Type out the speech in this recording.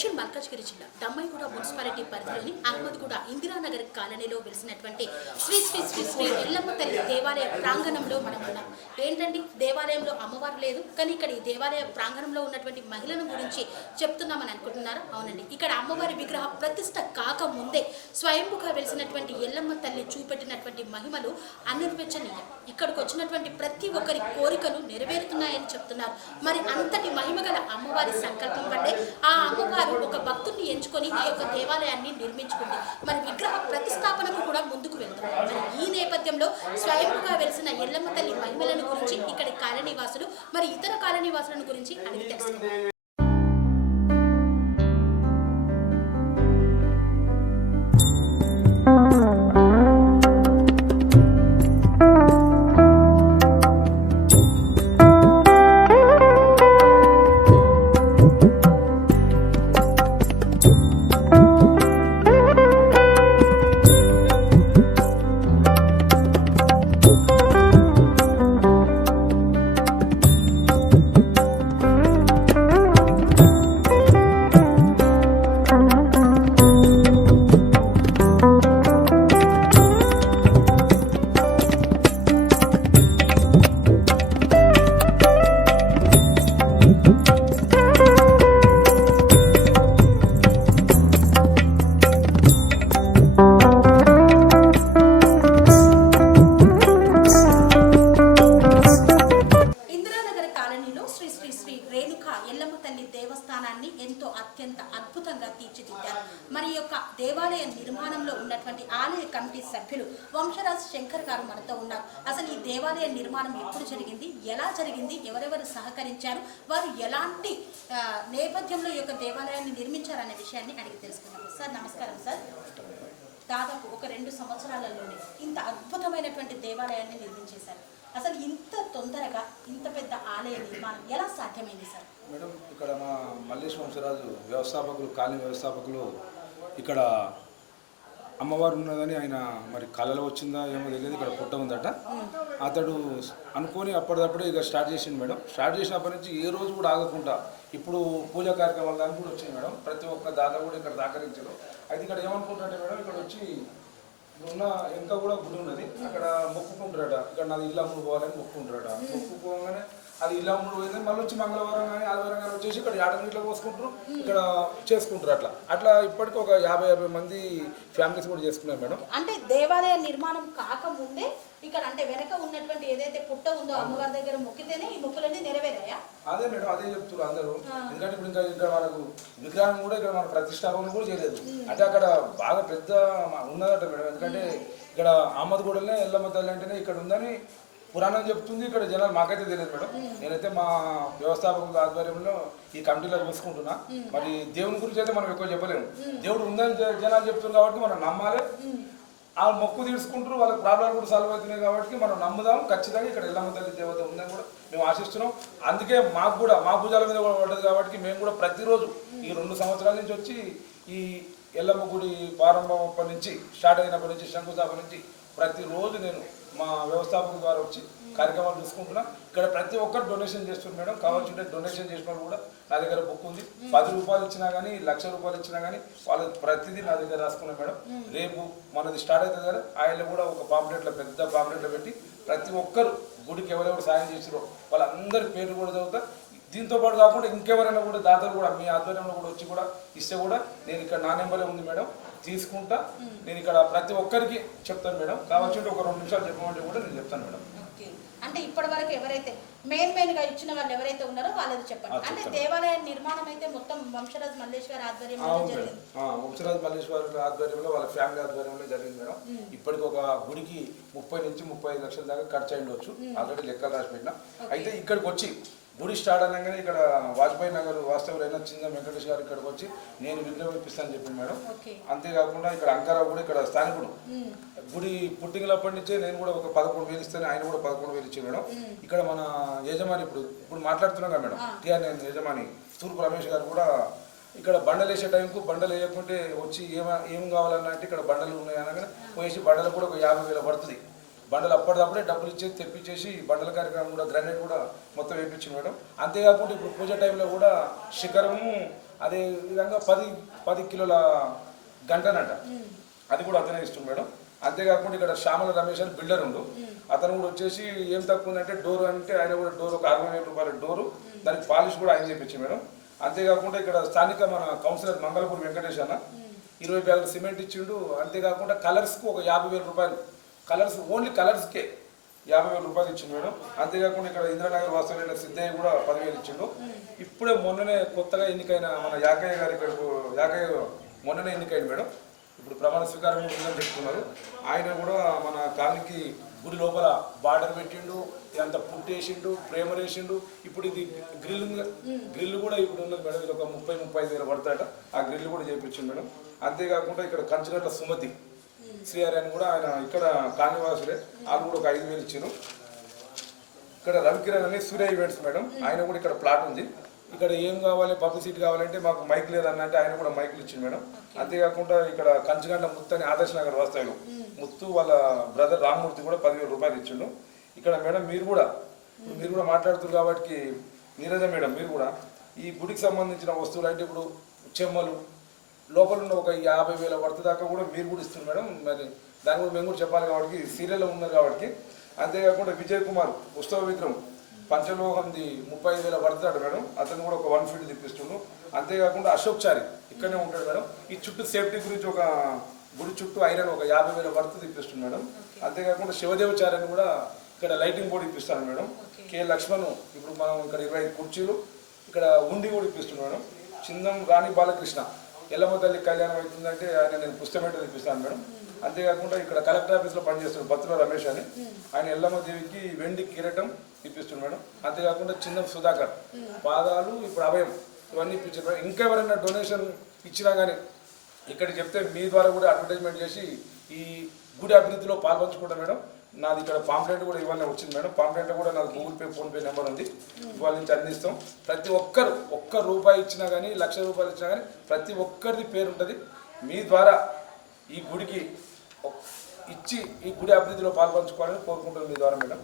మేడ్చల్ మల్కాజ్గిరి జిల్లా దమ్మాయిగూడ మున్సిపాలిటీ పరిధిలోని అహ్మద్గూడ ఇందిరానగర్ కాలనీలో వెలిసినటువంటి శ్రీ శ్రీ శ్రీ శ్రీ ఎల్లమ్మ తల్లి దేవాలయ ప్రాంగణంలో మనం ఉన్నాం. ఏంటండి, దేవాలయంలో అమ్మవారు లేదు, కానీ ఇక్కడ ఈ దేవాలయ ప్రాంగణంలో ఉన్నటువంటి మహిళల గురించి చెప్తున్నామని అనుకుంటున్నారా? అవునండి, ఇక్కడ అమ్మవారి విగ్రహ ప్రతిష్ట కాకముందే స్వయంభుగా వెలిసినటువంటి ఎల్లమ్మ తల్లి చూపెట్టినటువంటి మహిమలు అనిర్వచనీయం. ఇక్కడికి వచ్చినటువంటి ప్రతి ఒక్కరి కోరికలు నెరవేరుతున్నాయని చెప్తున్నారు. మరి అంతటి మహిమగల అమ్మవారి సంకల్పం వల్లే ఆ అమ్మవారు ఒక భక్తుడిని ఎంచుకొని ఈ యొక్క దేవాలయాన్ని నిర్మించుకుంది. మరి విగ్రహ ప్రతిష్టాపనకు కూడా ముందుకు వెళ్తున్నారు. మరి ఈ నేపథ్యంలో స్వయంగా వెలిసిన ఎల్లమ్మ తల్లి మహిమలను గురించి ఇక్కడి కాలనీవాసులు మరి ఇతర కాలనీవాసులను గురించి అడిగి తెలుసుకున్నారు. ఎల్లమ్మ తల్లి దేవస్థానాన్ని ఎంతో అత్యంత అద్భుతంగా తీర్చిదిద్దారు. మరి యొక్క దేవాలయ నిర్మాణంలో ఉన్నటువంటి ఆలయ కమిటీ సభ్యులు వంశరాజ్ శంకర్ గారు మనతో ఉన్నారు. అసలు ఈ దేవాలయ నిర్మాణం ఎప్పుడు జరిగింది, ఎలా జరిగింది, ఎవరెవరు సహకరించారు, వారు ఎలాంటి నేపథ్యంలో ఈ యొక్క దేవాలయాన్ని నిర్మించారనే విషయాన్ని అడిగి తెలుసుకున్నాం. సార్ నమస్కారం. సార్, దాదాపు ఒక 2 సంవత్సరాలలోనే ఇంత అద్భుతమైనటువంటి దేవాలయాన్ని నిర్మించేశారు. అసలు ఇంత తొందరగా ఇంత పెద్ద ఆలయ నిర్మాణం ఎలా సాధ్యమైంది సార్? మేడం, ఇక్కడ మా మల్లేష్ వంశరాజు వ్యవస్థాపకులు, కాలనీ వ్యవస్థాపకులు ఇక్కడ అమ్మవారు ఉన్నదని ఆయన మరి కళలో వచ్చిందా ఏమో తెలియదు, ఇక్కడ పుట్ట ఉందట. అతడు అనుకొని అప్పటిదప్పుడే ఇక స్టార్ట్ చేసిండు మేడం. స్టార్ట్ చేసినప్పటి నుంచి ఏ రోజు కూడా ఆగకుండా ఇప్పుడు పూజా కార్యక్రమాలు దానికి కూడా వచ్చింది మేడం. ప్రతి ఒక్క దాత కూడా ఇక్కడ దాకరించారు. అయితే ఇక్కడ ఏమనుకుంటారంటే మేడం, ఇక్కడ వచ్చి ఉన్న ఇంకా కూడా గుడి ఉన్నది, అక్కడ మొక్కుకుంటారట. ఇక్కడ నాది ఇల్లు అమ్ముడు పోవాలని మొక్కుకుంటారట. మొక్కుకోగానే అది ఇల్లు అమ్ముడు పోయిందని మళ్ళీ వచ్చి మంగళవారం కానీ ఆదివారం కానీ వచ్చేసి ఇక్కడ యాటనీట్లో పోసుకుంటారు, ఇక్కడ చేసుకుంటారు. అట్లా ఇప్పటికీ ఒక 50-60 మంది ఫ్యామిలీస్ కూడా చేసుకున్నారు మేడం. అంటే దేవాలయ నిర్మాణం కాకముందే ఇక్కడ అంటే వెనక ఉన్నటువంటి ఏదైతే పుట్ట ఉందో అమ్మవారి దగ్గర మొక్కితేనే ఈ మొక్కులన్నీ నెరవేరాయా? అదే మేడం, అదే చెప్తున్నారు అందరూ. ఎందుకంటే ఇప్పుడు ఇంకా ఇక్కడ మనకు విగ్రహం కూడా ఇక్కడ మన ప్రతిష్టాపన కూడా చేయలేదు. అంటే అక్కడ బాగా పెద్ద ఉన్నదట మేడం. ఎందుకంటే ఇక్కడ అహ్మద్గూడలోనే ఎల్లమ్మ తల్లి అంటేనే ఇక్కడ ఉందని పురాణం చెప్తుంది. ఇక్కడ జనాలు మాకైతే తెలియదు మేడం. నేనైతే మా వ్యవస్థాపకుల ఆధ్వర్యంలో ఈ కమిటీలో చూసుకుంటున్నా. మరి దేవుని గురించి అయితే మనం ఎక్కువ చెప్పలేము. దేవుడు ఉందని జనాలు చెప్తున్నారు కాబట్టి మనం నమ్మాలి. ఆ మొక్కు తీసుకుంటారు, వాళ్ళకి ప్రాబ్లాలు కూడా సాల్వ్ అవుతున్నాయి కాబట్టి మనం నమ్ముదాం. ఖచ్చితంగా ఇక్కడ ఎల్లమ్మ తల్లి దేవత ఉందని కూడా మేము ఆశిస్తున్నాం. అందుకే మాకు కూడా మా భుజాల మీద కూడా పడ్డది కాబట్టి మేము కూడా ప్రతిరోజు ఈ 2 సంవత్సరాల నుంచి వచ్చి ఈ ఎల్లమ్మ గుడి ప్రారంభం నుంచి స్టార్ట్ అయినప్పటి నుంచి శంకుస్థాపన నుంచి ప్రతిరోజు నేను మా వ్యవస్థాపకుల ద్వారా వచ్చి కార్యక్రమాలు చూసుకుంటున్నా. ఇక్కడ ప్రతి ఒక్కరు డొనేషన్ చేస్తున్నారు మేడం. కావాల్సింటే డొనేషన్ చేసిన వాళ్ళు కూడా నా దగ్గర బుక్ ఉంది. 10 రూపాయలు ఇచ్చినా కానీ, 1,00,000 రూపాయలు ఇచ్చినా కానీ వాళ్ళకి ప్రతిదీ నా దగ్గర రాసుకున్నాం మేడం. రేపు మనది స్టార్ట్ అవుతుంది కదా, ఆయన కూడా ఒక పాంప్లెట్లో పెద్ద పాంప్లెట్లో పెట్టి ప్రతి ఒక్కరు గుడికి ఎవరెవరు సాయం చేసిరో వాళ్ళందరి పేర్లు కూడా చదువుతా. దీంతో పాటు కాకుండా ఇంకెవరైనా కూడా దాతలు కూడా మీ ఆధ్వర్యంలో కూడా వచ్చి కూడా ఇస్తే కూడా నేను ఇక్కడ నా నెంబరే ఉంది మేడం, తీసుకుంటా. నేను ఇక్కడ ప్రతి ఒక్కరికి చెప్తాను మేడం. కావాల్సింటే ఒక 2 నిమిషాలు చెప్పమంటే కూడా నేను చెప్తాను మేడం. అంటే ఇప్పటి వరకు ఎవరైతే మెయిన్ గా ఇచ్చిన వాళ్ళు ఎవరైతే ఉన్నారో వాళ్ళది చెప్పండి. అంటే దేవాలయ నిర్మాణం అయితే మొత్తం వంశరాజ్ మల్లేశ్వర ఆధ్వర్యంలో జరిగింది. వంశరాజ్ మల్లేశ్వర ఆధ్వర్యంలో వాళ్ళ ఫ్యామిలీ ఆధ్వర్యంలో జరిగింది మేడం. ఇప్పటికి ఒక గుడికి 30 నుంచి 35 లక్షల దాకా ఖర్చు అయ్యిండొచ్చు. ఆల్రెడీ లెక్కలు రాసి పెట్టినా. అయితే ఇక్కడికి వచ్చి గుడి స్టార్ట్ అనగానే ఇక్కడ వాజ్పేయి నగర్ వాస్తవులైన చిన్న వెంకటేష్ గారు ఇక్కడికి వచ్చి నేను విగ్రహం ఇప్పిస్తానని చెప్పింది మేడం. అంతేకాకుండా ఇక్కడ అంకారావు కూడా ఇక్కడ స్థానికుడు గుడి పుట్టింగ్లప్పటి నుంచే నేను కూడా ఒక 11,000 ఇస్తాను, ఆయన కూడా 11,000 ఇచ్చాను మేడం. ఇక్కడ మన యజమాని ఇప్పుడు మాట్లాడుతున్నాం కదా మేడం, టీఆర్ నేను యజమాని తూర్పు రమేష్ గారు కూడా ఇక్కడ బండలు వేసే టైంకు బండలు వేయకుంటే వచ్చి ఏం కావాలన్నా అంటే ఇక్కడ బండలు ఉన్నాయి అనగానే పోయేసి బండలు కూడా ఒక 50,000 పడుతుంది. బండలు అప్పటిదప్పుడే డబ్బులు ఇచ్చేసి తెప్పించేసి బండల కార్యక్రమం కూడా గ్రానైట్ కూడా మొత్తం వేయించింది మేడం. అంతేకాకుండా ఇప్పుడు పూజ టైంలో కూడా శిఖరము అదే విధంగా 10 కిలోల గంటనంట, అది కూడా అతనే ఇస్తుంది మేడం. అంతేకాకుండా ఇక్కడ శ్యామల రమేష్ అని బిల్డర్ ఉండు, అతను కూడా వచ్చేసి ఏం తక్కువ ఉందంటే డోర్ అంటే ఆయన కూడా డోర్ ఒక 60,000 రూపాయల డోరు, దానికి పాలిష్ కూడా ఆయన చేయించి మేడం. అంతేకాకుండా ఇక్కడ స్థానిక మన కౌన్సిలర్ మంగళపూర్ వెంకటేష్ అన్న 20 బ్యాగులు సిమెంట్ ఇచ్చిండు. అంతేకాకుండా కలర్స్కు ఒక 50,000 రూపాయలు, కలర్స్ ఓన్లీ కలర్స్కే 50,000 రూపాయలు ఇచ్చిండు మేడం. అంతేకాకుండా ఇక్కడ ఇంద్రానగర్ వాస్తవమైన సిద్ధయ్య కూడా 10,000 ఇచ్చిండు. ఇప్పుడే మొన్ననే కొత్తగా ఎన్నికైన మన యాకయ్య గారు ఇక్కడకు యాకయ్య మొన్ననే ఎన్నికైంది మేడం. ఇప్పుడు ప్రమాణ స్వీకారం ఉందని చెప్తున్నారు. ఆయన కూడా మన కాలనీకి గుడి లోపల బార్డర్ పెట్టిండు, అంత పుట్టేసిండు, ప్రేమర్ వేసిండు. ఇప్పుడు ఇది గ్రిల్ కూడా ఇప్పుడు ఉన్నది మేడం, ఇది ఒక 30-35 వేలు పడతాడ. ఆ గ్రిల్ కూడా చేయించిండు మేడం. అంతేకాకుండా ఇక్కడ కంచగట్ల సుమతి శ్రీహరి అని కూడా ఆయన ఇక్కడ కానివాసుడే, వాళ్ళు కూడా ఒక 5,000 ఇచ్చారు. ఇక్కడ రవికిరణ్ అని సూర్య ఈవెంట్స్ మేడం, ఆయన కూడా ఇక్కడ ప్లాట్ ఉంది. ఇక్కడ ఏం కావాలి పబ్లిసిటీ కావాలంటే మాకు మైక్ లేదన్నంటే ఆయన కూడా మైకులు ఇచ్చింది మేడం. అంతేకాకుండా ఇక్కడ కంచగండ్ల ముత్తు అని ఆదర్శ నగర్ వస్తాడు ముత్తు వాళ్ళ బ్రదర్ రామ్మూర్తి కూడా 10,000 రూపాయలు ఇచ్చిండు. ఇక్కడ మేడం మీరు కూడా మాట్లాడుతున్నారు కాబట్టి నీరజ మేడం, మీరు కూడా ఈ గుడికి సంబంధించిన వస్తువులు అంటే ఇప్పుడు చెమ్మలు లోపల ఉన్న ఒక 50,000 వర్త దాకా కూడా మీరు కూడా ఇస్తున్నారు మేడం. మరి దాని కూడా మేము కూడా చెప్పాలి కాబట్టి సీరియల్లో ఉన్నారు కాబట్టి. అంతేకాకుండా విజయ్ కుమార్ ఉత్సవ విగ్రహం పంచలోహంది 35,000 పడతాడు మేడం, అతను కూడా ఒక 1 ఫీట్ తెప్పిస్తుండు. అంతేకాకుండా అశోక్ చారి ఇక్కడనే ఉంటాడు మేడం. ఈ చుట్టూ సేఫ్టీ గురించి ఒక గుడి చుట్టూ ఐరన్ ఒక 50,000 పడుతూ తెప్పిస్తుంది మేడం. అంతేకాకుండా శివదేవచార్యని కూడా ఇక్కడ లైటింగ్ బోర్డు ఇప్పిస్తాను మేడం. కే లక్ష్మణ్ ఇప్పుడు మనం ఇక్కడ 25 కుర్చీలు ఇక్కడ ఉండి కూడా ఇప్పిస్తున్నాడు మేడం. చిందం రాణి బాలకృష్ణ ఎల్లమ్మ తల్లి కళ్యాణం అవుతుందంటే ఆయన నేను పుస్తకమేట తెప్పిస్తాను మేడం. అంతేకాకుండా ఇక్కడ కలెక్టర్ ఆఫీస్లో పనిచేస్తున్నాడు బత్తుల రమేష్ అని, ఆయన ఎల్లమ్మ దేవికి వెండి కిరీటం ఇప్పిస్తున్నాడు మేడం. అంతేకాకుండా చిన్న సుధాకర్ పాదాలు ఇప్పుడు అభయం ఇవన్నీ ఇప్పించారు. ఇంకా ఎవరైనా డొనేషన్ ఇచ్చినా కానీ ఇక్కడ చెప్తే మీ ద్వారా కూడా అడ్వర్టైజ్మెంట్ చేసి ఈ గుడి అభివృద్ధిలో పాల్పంచుకుంటాం మేడం. నాది ఇక్కడ పాంప్లెంట్ కూడా ఇవాళ వచ్చింది మేడం. పాంప్లెంట్ కూడా నాకు గూగుల్ పే ఫోన్పే నెంబర్ ఉంది, ఇవాళ నుంచి అందిస్తాం. ప్రతి ఒక్కరు ₹1 ఇచ్చినా కానీ ₹1,00,000 ఇచ్చినా కానీ ప్రతి ఒక్కరిది పేరు ఉంటుంది. మీ ద్వారా ఈ గుడికి ఇచ్చి ఈ గుడి అభివృద్ధిలో పాల్పంచుకోవాలని కోరుకుంటున్నాను మీ ద్వారా మేడం.